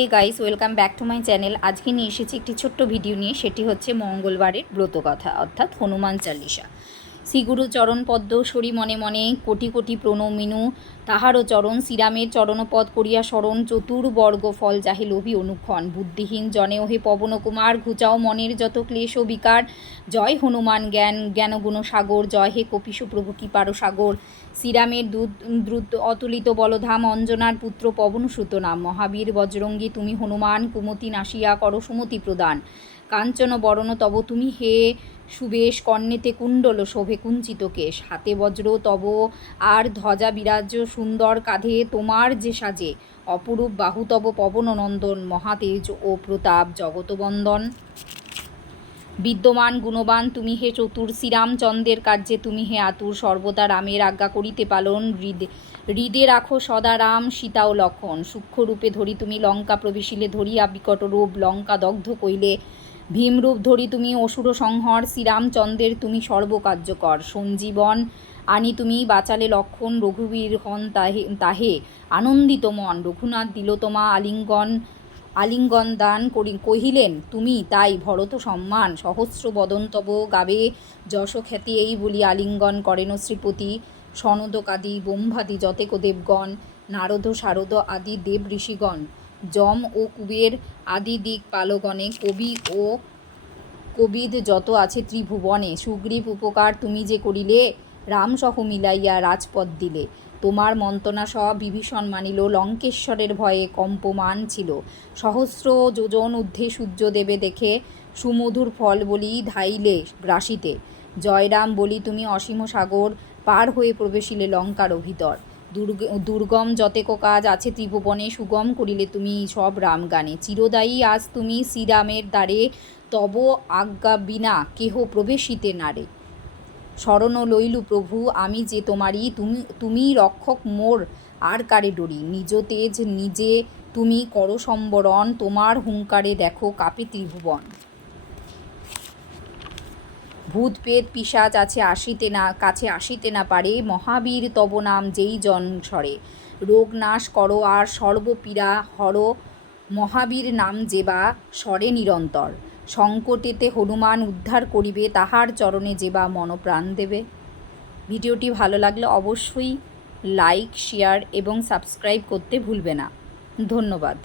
Hey guys, welcome back to my channel. আজকে নিয়ে এসেছি একটি ছোট্ট ভিডিও নিয়ে। সেটি হচ্ছে মঙ্গলবারের ব্রতকথা অর্থাৎ হনুমান চালিসা। শ্রীগুরু চরণ পদ্ম সরি মনে মনে কোটি কোটি প্রণমিনু তাহারও চরণ শ্রীরামের চরণপদ করিয়া স্মরণ চতুর্বর্গ ফল যাহে লোভী অনুক্ষণ বুদ্ধিহীন জনে ওহে পবনকুমার ঘুচাও মনের যত ক্লেশ ও বিকার। জয় হনুমান জ্ঞানগুণ সাগর, জয় হে কপিশ প্রভু কৃপার সাগর। শ্রীরামের দ্রুত অতুলিত বলধাম, অঞ্জনার পুত্র পবনসুত নাম। মহাবীর বজরঙ্গী তুমি হনুমান, কুমতি নাসিয়া কর সুমতি প্রদান। কাঞ্চন বরণ তব তুমি হে সুবেশ, কর্ণেতে কুণ্ডল শোভে কুঞ্চিত কেশ। হাতে বজ্র তব আর ধ্বজা বিরাজ সুন্দর, কাঁধে তোমার যে সাজে অপরূপ বাহু তব পবন নন্দন। মহাতেজ ও প্রতাপ জগতবন্দন। বিদ্যমান গুণবান তুমি হে চতুর, শ্রীরামচন্দ্রের কার্যে তুমি হে আতুর। সর্বদা রামের আজ্ঞা করিতে পালন, হৃদে রাখো সদা রাম সীতা ও লক্ষণ। সূক্ষ্মরূপে ধরি তুমি লঙ্কা প্রবেশিলে, ধরিয়া বিকট রূপ লঙ্কা দগ্ধ কইলে। ভীমরূপ ধরি তুমি অসুর সংহর, শ্রীরামচন্দ্রের তুমি সর্বকার্যকর। সঞ্জীবন আনি তুমি বাঁচালে লক্ষণ, রঘুবীর হন তাহে আনন্দিত মন। রঘুনাথ দিল তোমা আলিঙ্গন দান কহিলেন তুমি তাই ভরত সম্মান। সহস্র বদন তব গাবে যশ খ্যাতি, এই বলি আলিঙ্গন করেন শ্রীপতি। সনদকাদি ব্রহ্মাদি যতেক দেবগণ, নারদ শারদ আদি দেব ঋষিগণ। যম ও কুবের আদি দিক পালগণে, কবি ও কবিদ যত আছে ত্রিভুবনে। সুগ্রীব উপকার তুমি যে করিলে, রামসহ মিলাইয়া রাজপদ দিলে। তোমার মন্ত্রণা সব বিভীষণ মানিল, লঙ্কেশ্বরের ভয়ে কম্পমান ছিল। সহস্র যোজন ঊর্ধ্বে সূর্য দেবে দেখে, সুমধুর ফল বলি ধাইলে গ্রাসিতে। জয়রাম বলি তুমি অসীম সাগর, পার হয়ে প্রবেশিলে লঙ্কার ভিতর। দুর্গম যতেক কাজ আছে ত্রিভুবনে, সুগম করিলে তুমি সব রাম গানে। চিরদায়ী আজ তুমি শ্রীরামের দ্বারে, তব আজ্ঞা বিনা কেহ প্রবেশিতে নারে। শরণ লইলু প্রভু আমি যে তোমারই, তুমি রক্ষক মোর আর কারে ডরি। নিজ তেজ নিজে তুমি কর সম্বরণ, তোমার হুঙ্কারে দেখো কাপে ত্রিভুবন। ভূত পেত পিশাচ আছে কাছে আসিতে না পারে, মহাবীর তব নাম যেই জন সরে। রোগ নাশ করো আর সর্বপীড়া হর, মহাবীর নাম যেবা স্বরে নিরন্তর। সংকটেতে হনুমান উদ্ধার করিবে, তাহার চরণে যেবা মনপ্রাণ দেবে। ভিডিওটি ভালো লাগলে অবশ্যই লাইক, শেয়ার এবং সাবস্ক্রাইব করতে ভুলবে না। ধন্যবাদ।